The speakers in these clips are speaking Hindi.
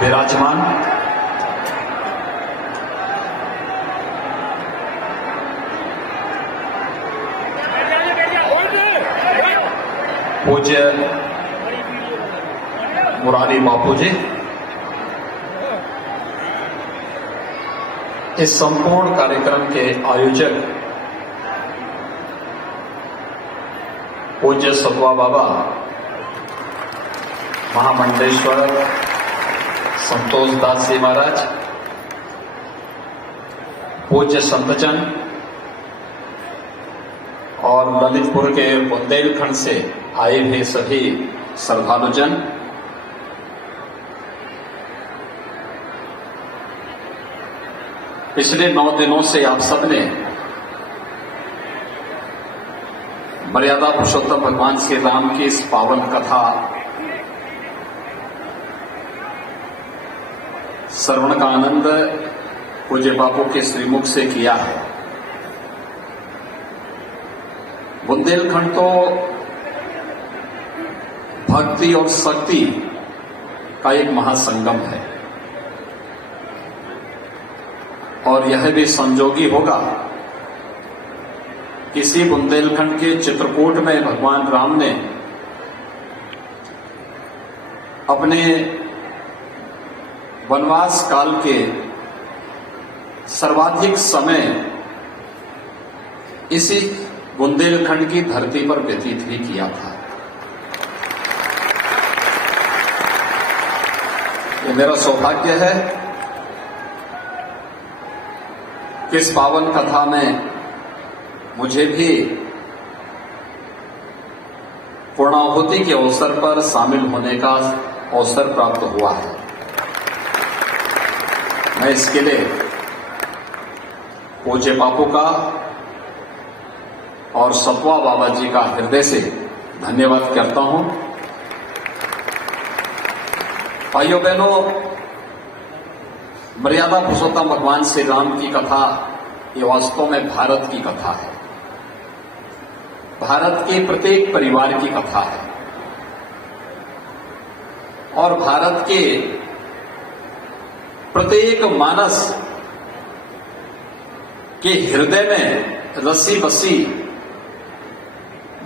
विराजमान। पूज्य मुरारी बापू जी, इस संपूर्ण कार्यक्रम के आयोजक पूज्य सतवा बाबा महामंडलेश्वर संतोष दास जी महाराज, पूज्य संतजन और ललितपुर के बुंदेलखंड से आए हुए सभी श्रद्धालुजन, पिछले 9 दिनों से आप सबने मर्यादा पुरुषोत्तम भगवान श्री राम की इस पावन कथा श्रवण का आनंद पूज्य बापू के श्रीमुख से किया है। बुंदेलखंड तो भक्ति और शक्ति का एक महासंगम है और यह भी संजोगी होगा, किसी बुंदेलखंड के चित्रकूट में भगवान राम ने अपने वनवास काल के सर्वाधिक समय इसी बुंदेलखंड की धरती पर व्यतीत भी किया था। ये मेरा सौभाग्य है कि इस पावन कथा में मुझे भी पूर्णाहुति के अवसर पर शामिल होने का अवसर प्राप्त हुआ है। मैं इसके लिए पूज्य बापू का और सतवा बाबा जी का हृदय से धन्यवाद करता हूं। भाइयों बहनों, मर्यादा पुरुषोत्तम भगवान श्री राम की कथा ये वास्तव में भारत की कथा है, भारत के प्रत्येक परिवार की कथा है और भारत के प्रत्येक मानस के हृदय में रसी बसी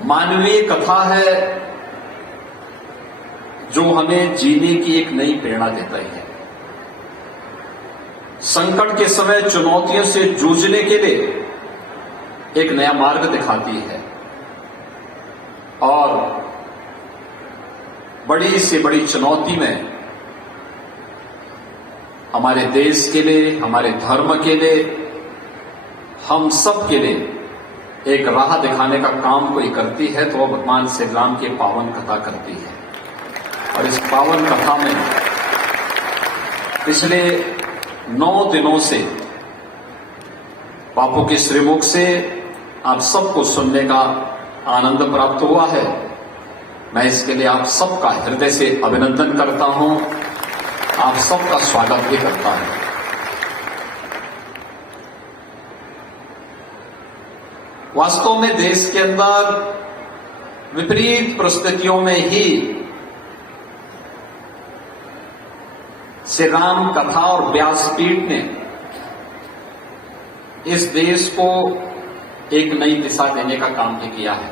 मानवीय कथा है जो हमें जीने की एक नई प्रेरणा देता है। संकट के समय चुनौतियों से जूझने के लिए एक नया मार्ग दिखाती है और बड़ी से बड़ी चुनौती में हमारे देश के लिए, हमारे धर्म के लिए, हम सब के लिए एक राह दिखाने का काम कोई करती है तो वह भगवान श्री राम की पावन कथा करती है। और इस पावन कथा में पिछले 9 दिनों से बापू के श्रीमुख से आप सबको सुनने का आनंद प्राप्त हुआ है। मैं इसके लिए आप सबका हृदय से अभिनंदन करता हूं, आप सबका स्वागत भी करता हूं। वास्तव में देश के अंदर विपरीत परिस्थितियों में ही श्री राम कथा और व्यासपीठ ने इस देश को एक नई दिशा देने का काम भी किया है।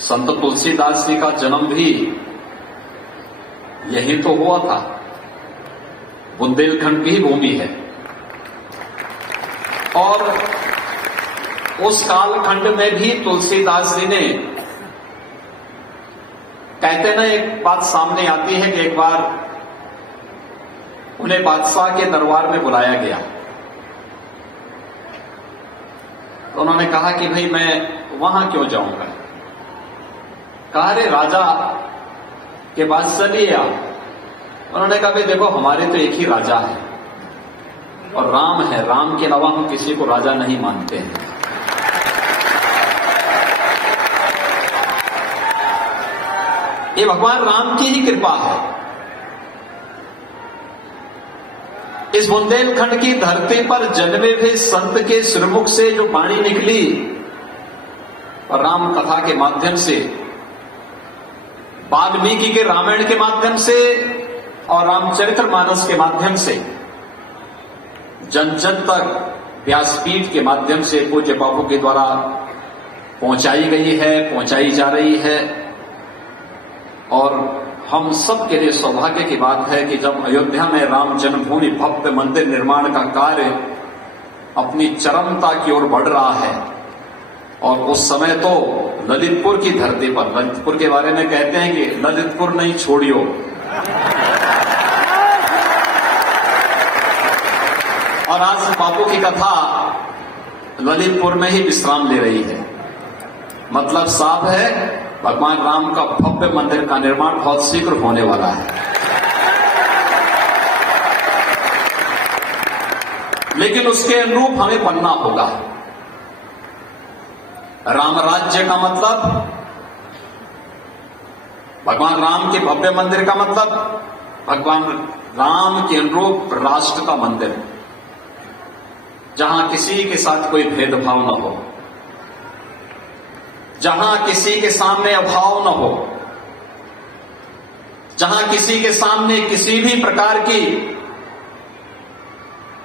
संत तुलसीदास जी का जन्म भी यही तो हुआ था, बुंदेलखंड की भूमि है और उस कालखंड में भी तुलसीदास जी ने, कहते ना, एक बात सामने आती है कि एक बार उन्हें बादशाह के दरबार में बुलाया गया तो उन्होंने कहा कि भाई मैं वहां क्यों जाऊंगा। कहा रे राजा के पास चलिए आप। उन्होंने कहा भाई देखो, हमारे तो एक ही राजा है और राम है, राम के अलावा हम किसी को राजा नहीं मानते हैं। ये भगवान राम की ही कृपा है। इस बुंदेलखंड की धरती पर जन्मे हुए संत के श्रीमुख से जो वाणी निकली और राम कथा के माध्यम से वाल्मीकि के रामायण के माध्यम से और रामचरितमानस के माध्यम से जन जन तक व्यासपीठ के माध्यम से पूज्य बापू के द्वारा पहुंचाई गई है, पहुंचाई जा रही है। और हम सब के लिए सौभाग्य की बात है कि जब अयोध्या में राम जन्मभूमि भव्य मंदिर निर्माण का कार्य अपनी चरमता की ओर बढ़ रहा है, और उस समय तो ललितपुर की धरती पर, ललितपुर के बारे में कहते हैं कि ललितपुर नहीं छोड़ियो, और आज बापू की कथा ललितपुर में ही विश्राम ले रही है। मतलब साफ है, भगवान राम का भव्य मंदिर का निर्माण बहुत शीघ्र होने वाला है। लेकिन उसके अनुरूप हमें बनना होगा। राम राज्य का मतलब, भगवान राम के भव्य मंदिर का मतलब भगवान राम के अनुरूप राष्ट्र का मंदिर, जहां किसी के साथ कोई भेदभाव न हो, जहां किसी के सामने अभाव न हो, जहां किसी के सामने किसी भी प्रकार की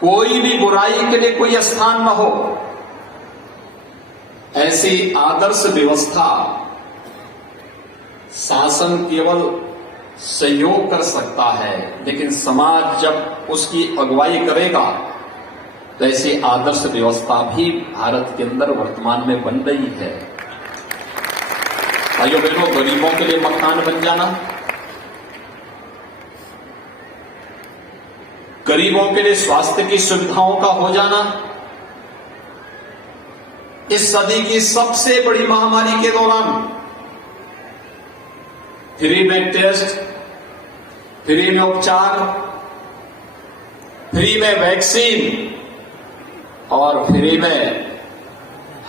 कोई भी बुराई के लिए कोई स्थान न हो। ऐसी आदर्श व्यवस्था शासन केवल सहयोग कर सकता है, लेकिन समाज जब उसकी अगुवाई करेगा तो ऐसी आदर्श व्यवस्था भी भारत के अंदर वर्तमान में बन रही है। भाइयों बहनों, गरीबों के लिए मकान बन जाना, गरीबों के लिए स्वास्थ्य की सुविधाओं का हो जाना, इस सदी की सबसे बड़ी महामारी के दौरान फ्री में टेस्ट, फ्री में उपचार, फ्री में वैक्सीन और फ्री में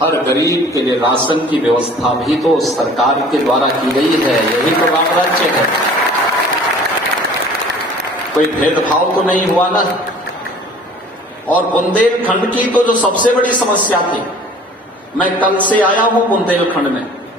हर गरीब के लिए राशन की व्यवस्था भी तो सरकार के द्वारा की गई है। यही तो राम राज्य है। कोई भेदभाव तो नहीं हुआ ना। और बुंदेलखंड की तो जो सबसे बड़ी समस्या थी, मैं कल से आया हूं बुंदेलखंड में,